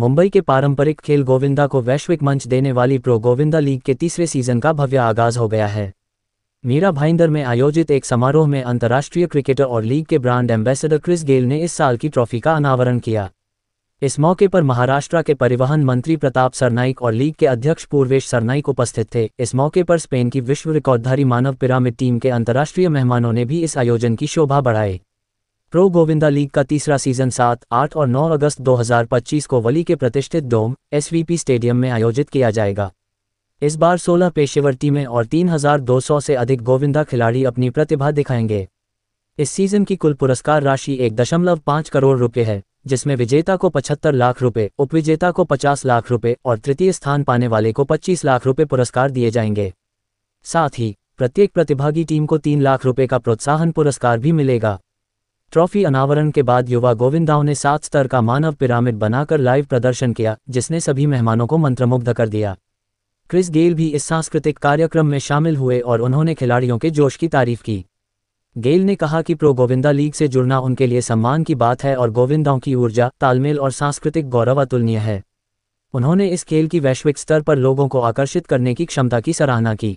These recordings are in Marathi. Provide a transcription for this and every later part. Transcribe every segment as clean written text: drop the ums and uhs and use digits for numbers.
मुंबई के पारंपरिक खेल गोविंदा को वैश्विक मंच देने वाली प्रो गोविंदा लीग के तीसरे सीजन का भव्य आगाज हो गया है। मीरा भाईंदर में आयोजित एक समारोह में अंतर्राष्ट्रीय क्रिकेटर और लीग के ब्रांड एम्बेसडर क्रिस गेल ने इस साल की ट्रॉफी का अनावरण किया। इस मौके पर महाराष्ट्र के परिवहन मंत्री प्रताप सरनाइक और लीग के अध्यक्ष पूर्वेश सरनाइक उपस्थित थे। इस मौके पर स्पेन की विश्व रिकॉर्डधारी मानव पिरामिड टीम के अंतर्राष्ट्रीय मेहमानों ने भी इस आयोजन की शोभा बढ़ाई। प्रो गोविंदा लीग का तीसरा सीजन 7, 8 और 9 अगस्त 2025 को वली के प्रतिष्ठित डोम एसवीपी स्टेडियम में आयोजित किया जाएगा। इस बार 16 पेशेवर टीमें और 3200 से अधिक गोविंदा खिलाड़ी अपनी प्रतिभा दिखाएंगे। इस सीजन की कुल पुरस्कार राशि 1.5 करोड़ रुपये है, जिसमें विजेता को 75 लाख रुपये, उपविजेता को 50 लाख रुपये और तृतीय स्थान पाने वाले को 25 लाख रुपये पुरस्कार दिए जाएंगे। साथ ही प्रत्येक प्रतिभागी टीम को 3 लाख रुपये का प्रोत्साहन पुरस्कार भी मिलेगा। ट्रॉफी अनावरण के बाद युवा गोविंदाओं ने 7 स्तर का मानव पिरामिड बनाकर लाइव प्रदर्शन किया, जिसने सभी मेहमानों को मंत्रमुग्ध कर दिया। क्रिस गेल भी इस सांस्कृतिक कार्यक्रम में शामिल हुए और उन्होंने खिलाड़ियों के जोश की तारीफ की। गेल ने कहा कि प्रो गोविंदा लीग से जुड़ना उनके लिए सम्मान की बात है और गोविंदाओं की ऊर्जा, तालमेल और सांस्कृतिक गौरव अतुलनीय है। उन्होंने इस खेल की वैश्विक स्तर पर लोगों को आकर्षित करने की क्षमता की सराहना की।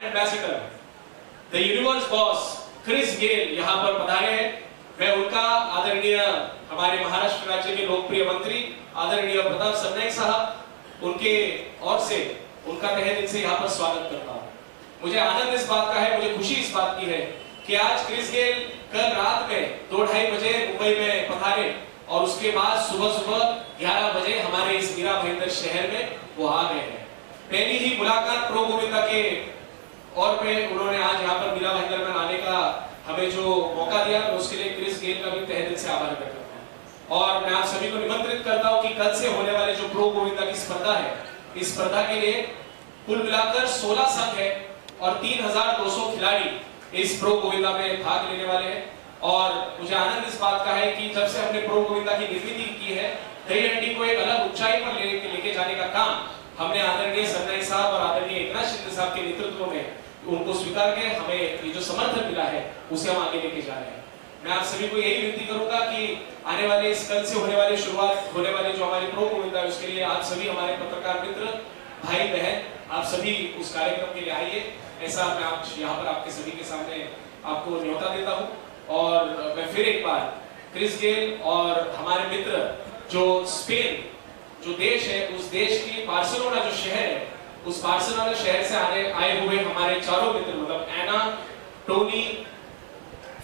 Ambassador the universe boss Chris Gayle यहाँ पर पधारे हैं। मैं उनका आदरणीय हमारे महाराष्ट्र राज्य के लोकप्रिय मंत्री आदरणीय प्रताप सरनाइक साहब, उनके ओर से उनका तहे दिल से यहाँ पर स्वागत करता हूँ। मुझे आनंद इस बात का है, मुझे खुशी इस बात की है कि आज क्रिस गेल कल रात में 2-2:30 बजे मुंबई में पधारे और उसके बाद सुबह 11 बजे हमारे इस मीरा भाईंदर शहर में वो आ गए हैं। पहली ही मुलाकात प्रो गोविंदा के और पे उन्होंने आज यहाँ पर मीरा भाईंदर में आने का हमें जो मौका दिया, तो उसके लिए क्रिस गेल का भी तहे दिल से आभार व्यक्त करता हूँ। और मैं आप सभी को निमंत्रित करता हूँ कि कल से होने वाले जो प्रो गोविंदा की स्पर्धा है, इस स्पर्धा के लिए कुल मिलाकर 16 संघ है और 3200 खिलाड़ी इस प्रो गोविंदा में भाग लेने वाले हैं। और मुझे आनंद इस बात का है कि जब से हमने प्रो गोविंदा की निर्मित की है, दही हंडी को एक अलग ऊंचाई पर लेके जाने का काम हमने आदरणीय सरनाइक साहब और आदरणीय एकनाथ शिंदे साहब के नेतृत्व में उनको स्वीकार के हमें ये जो समर्थन मिला है उसे हम आगे लेके जा रहे हैं। मैं आप सभी को यही विनती करूंगा कि आने वाले इस कल से होने वाले शुरुआत होने वाले जो हमारे प्रो गोविंदा है, उसके लिए आप सभी हमारे पत्रकार मित्र भाई बहन आप सभी उस कार्यक्रम के लिए आइए, ऐसा मैं आप यहाँ पर आपके सभी के सामने आपको न्योता देता हूँ। और मैं फिर एक बार क्रिस गेल और हमारे मित्र जो स्पेन जो देश है, उस देश की बार्सिलोना जो शहर है, उस बार्सिलोना शहर से आए हुए हमारे चारों मित्र मतलब एना, टोनी,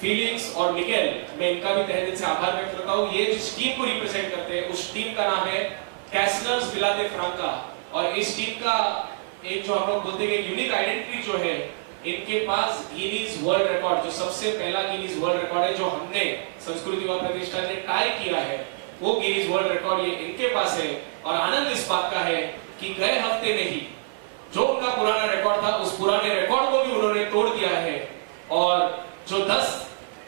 फीलिक्स और मिकेल, मैं इनका भी तहे दिल से आभार व्यक्त करता हूँ। ये जिस टीम को रिप्रेजेंट करते हैं उस टीम का नाम है कैसलर्स विला दे फ्रांका। और इस टीम का एक जो हम लोग बोलते हैं यूनिक आइडेंटिटी जो है, इनके पास गिनीज वर्ल्ड रिकॉर्ड, जो सबसे पहला गिनीज वर्ल्ड रिकॉर्ड है जो हमने संस्कृति युवा प्रतिष्ठान ने टाई किया है, वो गिनीज वर्ल्ड रिकॉर्ड ये इनके पास है। और आनंद इस बात का है कि गए हफ्ते में ही जो उनका पुराना रिकॉर्ड था, उस पुराने रिकॉर्ड को भी उन्होंने तोड़ दिया है। और जो 10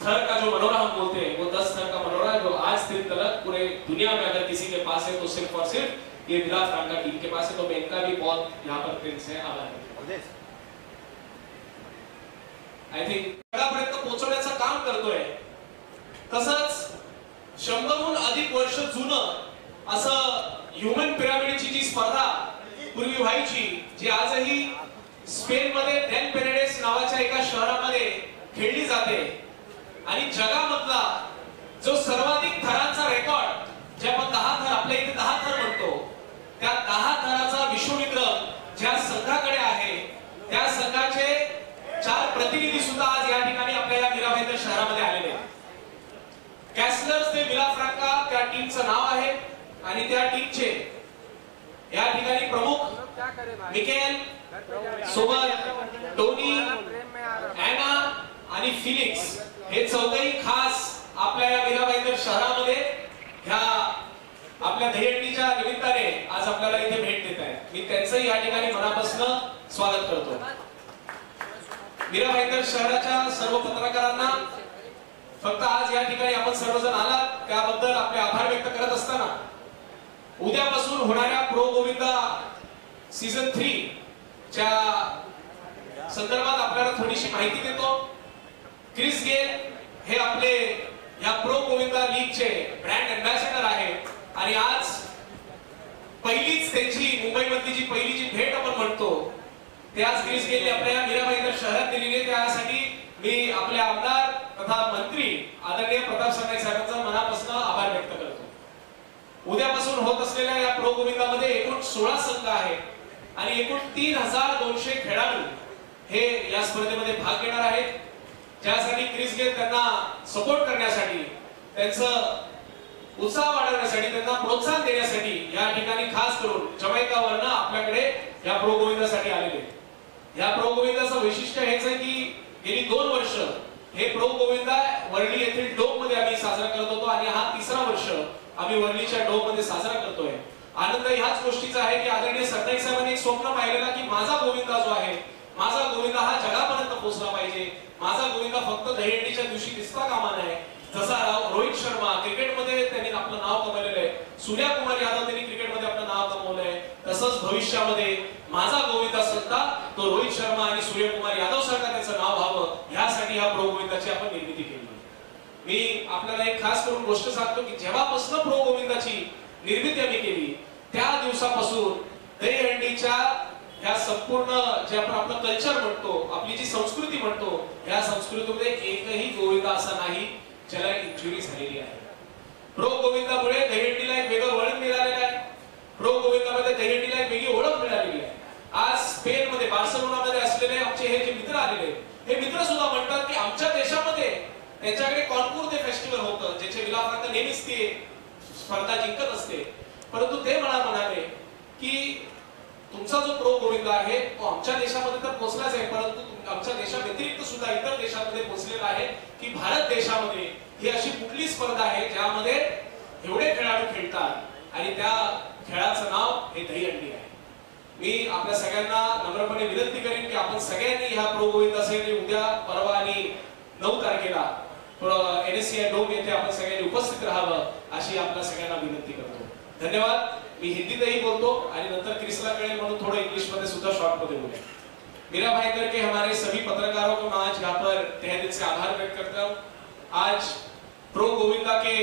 थर का जो मनोरा हम बोलते हैं, वो 10 थर का मनोरा जो आज दिन तक पूरे दुनिया में अगर किसी के पास है तो सिर्फ और सिर्फ ये विला फ्रांका टीम के पास है। तो मैं इनका भी बहुत यहाँ पर प्रिंस है आभार व्यक्त करतो। आय थिंक जगापर्यंत पोहोचवण्याचं काम करतोय। तसंच 100हून अधिक वर्ष जुनं असं ह्यूमन पिरामिडची जी स्पर्धा पूर्वी व्हायची, जी आजही स्पेन मध्ये डेल पेरेडेस नावाच्या एका शहरामध्ये खेळली जाते आणि जगामधला जो सर्वाधिक थरांचा रेकॉर्ड जे आपण 10 थर आपल्या इथे 10 थर म्हणतो त्या 10 थराचा विश्वविक्रम ज्या संघाकडे आहे त्या संघाचे 4 प्रतिनिधी सुद्धा आज या ठिकाणी आपल्या या मीरा भाईंदर शहरामध्ये आलेले आहेत. कॅसलर्स ते विलाफ्रांका त्या टीमचं नाव आहे आणि त्या टीमचे या ठिकाणी प्रमुख मिकेल सोबत टोनी ॲना आणि फिलिक्स हे चौघही खास आपल्या या मीरा भाईंदर शहरामध्ये ह्या आपल्या दहीहंडीच्या निमित्ताने आज आपल्याला इथे भेट देत आहेत. मी त्यांचंही या ठिकाणी मनापासून स्वागत करतो. मीरा भाईंदर शहराच्या सर्व पत्रकारांना फक्त आज या ठिकाणी आपण सर्वजण आलात त्याबद्दल आपले आभार व्यक्त करत असताना उद्यापासून होणाऱ्या प्रो गोविंदा सीझन 3 च्या संदर्भात आपल्याला थोडीशी माहिती देतो. क्रिस गेल हे आपले या प्रो गोविंदा लीगचे ब्रँड अँबॅसेडर आहेत आणि आज पहिलीच त्यांची मुंबईमधली जी पहिली जी भेट आपण म्हणतो ते आज क्रिस गेलने आपल्या मीरा भाईंदर शहरात दिलेली आहे. त्यासाठी मी आपले आमदार तथा मंत्री आदरणीय प्रताप सरनाईक साहेबांचा मनापासून आभार व्यक्त करतो. उद्यापासून होत असलेल्या या प्रो गोविंदामध्ये एकूण 16 संघ आहेत आणि एकूण 3200 खेळाडू हे या स्पर्धेमध्ये भाग घेणार आहेत. ज्यासाठी क्रिस गेल त्यांना सपोर्ट करण्यासाठी त्यांचं उत्साह वाढवण्यासाठी त्यांना प्रोत्साहन देण्यासाठी या ठिकाणी खास करून जमैकावरनं आपल्याकडे या प्रो गोविंदासाठी आलेले. या प्रो गोविंदाचं वैशिष्ट्य हेच आहे की गेली 2 वर्ष हे प्रो गोविंदा वर्ली येथील डोम मध्ये आम्ही साजरा करत होतो आणि हा 3रा वर्ष आम्ही वर्लीच्या डोम मध्ये साजरा करतोय. आनंद ह्याच गोष्टीचा आहे की आदरणीय सरनाईक साहेबांनी एक स्वप्न पाहिलेला की माझा गोविंदा जो आहे माझा गोविंदा हा जगापर्यंत पोहोचला पाहिजे. माझा गोविंदा फक्त दहीहंडीच्या दिवशी दिसता कामा नये. जसा रोहित शर्मा क्रिकेटमध्ये त्यांनी आपलं नाव कमवलेलं आहे, सूर्यकुमार यादव त्यांनी क्रिकेटमध्ये आपलं नाव कमवलंय, तसंच भविष्यामध्ये माझा गोविंदा सुद्धा तो रोहित शर्मा आणि सूर्यकुमार यादव सारखा त्याचं नाव व्हावं यासाठी ह्या प्रो गोविंदाची आपण निर्मिती केली. मी आपल्याला एक खास करून गोष्ट सांगतो की जेव्हापासून प्रो गोविंदाची निर्मिती आम्ही केली त्या दिवसापासून दहीहंडीच्या ह्या संपूर्ण जे आपण आपलं कल्चर म्हणतो आपली जी संस्कृती म्हणतो या संस्कृतीमध्ये एकही गोविंदा असा नाही ज्याला इंजुरी झालेली आहे. प्रो गोविंदामुळे दहीहंडीला एक वेगळं वळण मिळालेलं आहे. प्रो गोविंदामध्ये दहीहंडीला एक वेगळी ओळख मिळालेली आहे. आज स्पेन मध्ये बार्सिलोनामध्ये असलेले आमचे हे जे मित्र आलेले हे मित्र सुद्धा म्हणतात की आमच्या देशामध्ये त्यांच्याकडे कॉन्कूर ते फेस्टिवल होतं ज्याचे विलाफ्रांका नेहमीच ती स्पर्धा जिंकत असते. परंतु ते मला म्हणाले की तुमचा जो प्रो गोविंदा आहे तो आमच्या देशामध्ये तर पोहोचलाच आहे परंतु आमच्या देशाव्यतिरिक्त सुद्धा इतर देशांमध्ये पोहोचलेला आहे की भारत देशामध्ये ही अशी कुठली स्पर्धा आहे ज्यामध्ये एवढे खेळाडू खेळतात आणि त्या खेळाचं नाव हे दहीहंडी आहे. मी आपल्या सगळ्यांना नम्रपणे विनंती करेन की आपण सगळ्यांनी ह्या प्रो गोविंदासाठी उद्या परवा आणि 9 तारखेला NSCI डोम येथे आपण सगळ्यांनी उपस्थित राहावं अशी आपल्या सगळ्यांना विनंती करतो. धन्यवाद. मी हिंदीतही बोलतो आणि नंतर क्रिसला कळेल म्हणून थोड़ा इंग्लिश में सुधा शॉर्ट में बोले. मीरा भाईंदर के हमारे सभी पत्रकारों को मैं आज यहाँ पर तहे दिल से आभार व्यक्त करता हूँ. आज pro Govinda K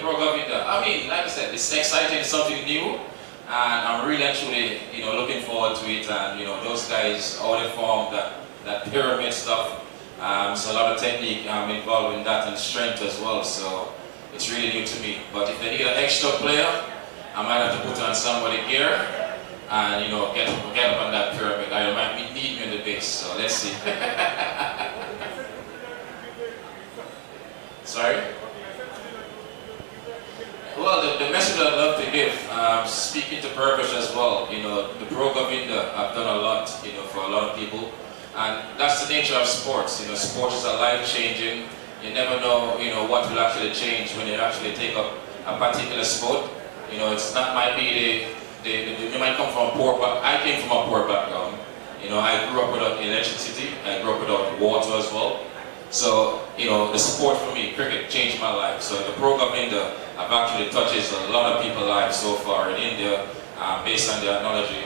Pro Govinda. I mean, like I said, it's exciting, it's something new, and I'm really actually, looking forward to it. And those guys, all they form that pyramid stuff. So a lot of technique involved in that and strength as well. So it's really new to me. But if they need an extra player, I might have to put on somebody gear and get up on that pyramid. I might need me in the base. So let's see. Sorry. Well, the message I'd love to give, speaking to Purvish as well, the Pro Govinda, I've done a lot, for a lot of people, and that's the nature of sports. Sports are life-changing. You never know, what will actually change when you actually take up a particular sport. It's not might be you might come from a poor background. I came from a poor background. I grew up without electricity. I grew up without water as well. So, the sport for me, cricket, changed my life. So the Pro Govinda actually touches a lot of people's lives so far in India, based on the technology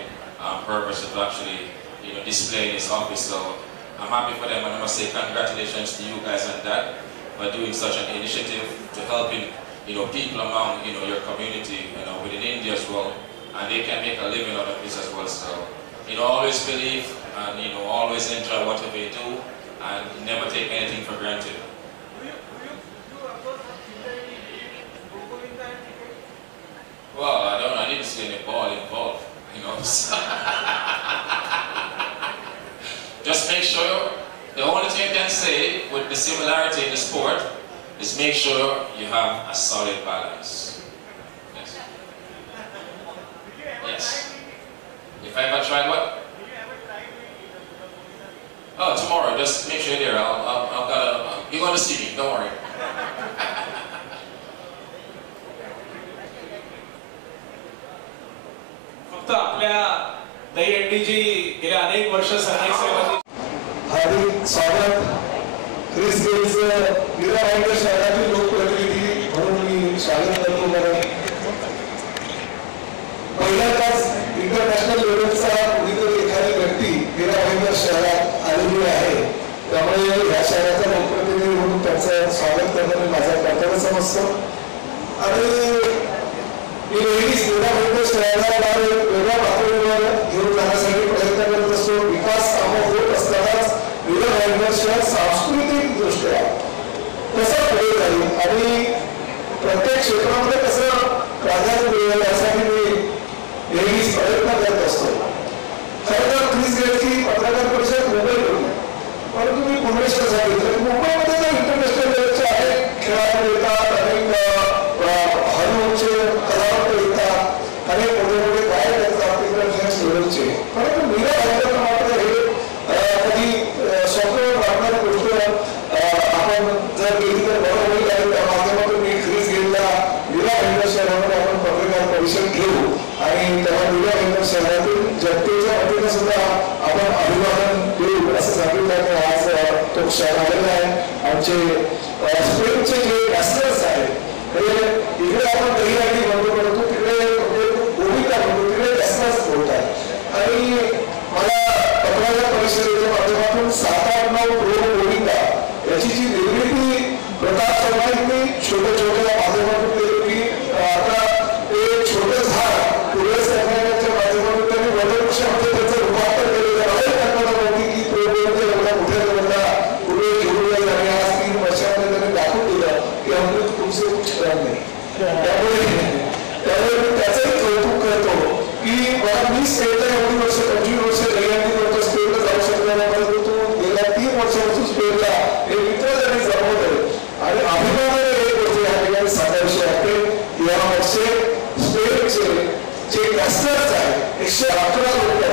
purpose of actually, displaying this office. So I'm happy for them, and I must say congratulations to you guys on that, by doing such an initiative to helping, people among, your community, within India as well, and they can make a living out of this as well. So, always believe and always enjoy whatever you do and never take anything for granted. Well, I didn't see any ball involved, Just make sure, the only thing I can say with the similarity in the sport is make sure you have a solid balance. Yes. Yes. If I ever tried what? Oh, tomorrow, just make sure you're there. You're going to see me, don't worry. फक्त आपल्या दहीहंडीची गेल्या अनेक वर्ष सरकारी सेवा हार्दिक स्वागत. क्रिस गेलचं मीरा भाईंदर शहरातील लोकप्रतिनिधी म्हणून मी स्वागत करतो. कारण पहिल्यांदाच इंटरनॅशनल लेवलचा कुणीतरी एखादी व्यक्ती मीरा भाईंदर शहरात आलेली आहे. त्यामुळे या शहराचा लोकप्रतिनिधी म्हणून त्यांचं स्वागत करणं माझा कर्तव्य समजतो. आणि मी नेहमीच मीरा भाईंदर शहराला वेगळ्या पातळीवर घेऊन जाण्यासाठी प्रयत्न करत असतो. विकास कामं होत असतानाच मीरा भाईंदर शहर सांस्कृतिक दृष्ट्या कसं पुढे जाईल आणि प्रत्येक क्षेत्रामध्ये कसं प्राधान्य मिळेल यासाठी मी नेहमीच प्रयत्न करत असतो. खरं तर क्रिस गेलची पत्रकार परिषद मुंबईत होती, परंतु मी भुवनेश्वरसाठी मुंबईमध्ये तर इंटरनॅशनल लेवलचे अनेक खेळाडू येतात, अनेक हॉलिवूडचे कलावंत येतात, अनेक मोठे मोठे गायक येतात इंटरनॅशनल लेवलचे. परंतु मीरा भाईंदर मात्र हे कधी स्वप्न वाटणारी गोष्ट आपण जर गेली तर बरं होईल. आणि त्या माध्यमातून मी क्रिस गेलला मीरा भाईंदर शहरामध्ये आपण पत्रकार परिषद घेऊ आणि तेव्हा मीरा भाईंदर शहरातील जनतेच्या वतीनं सुद्धा आपण अभिवादन देऊ असं सांगितलं. आणि आज तो क्षण आलेला आहे. आमचे स्पेनचे जे रॅसलर्स आहेत इकडे आपण दहीहंडी म्हणतो, परंतु तिकडे भूमिका म्हणतो, तिकडे रॅसलर्स बोलतात. आणि मला पत्रकार परिषदेच्या माध्यमातून 7-8-9 प्रो भूमिका याची जी निर्मिती प्रताप चव्हाणांनी छोट्या छोट्या माध्यमातून केली की आता एक छोटं झाड पुढे सरकारच्या माध्यमातून त्यांनी वनवृक्षामध्ये त्याचं रूपांतर केलेलं आहे. कल्पना नव्हती की प्रो एवढा मोठ्या लेवलला पुढे घेऊन जाईल आणि आज 3 वर्षामध्ये त्यांनी दाखवून दिलं की अमृत तुमचे कुछ काम नाही. त्यामुळे मी त्याचंही कौतुक करतो की मला मी स्टेटला एवढी वर्ष 25 वर्ष दहीहंडी करतो, स्टेटला जाऊ शकला नाही, परंतु तू गेल्या 3 वर्षापासून स्टेटला हे मित्र त्यांनी जमवलंय. आणि अभिमानाने एक गोष्ट या ठिकाणी सांगायची आहे की या वर्षे स्टेटचे जे रॅसलर्स आहेत 111 लोक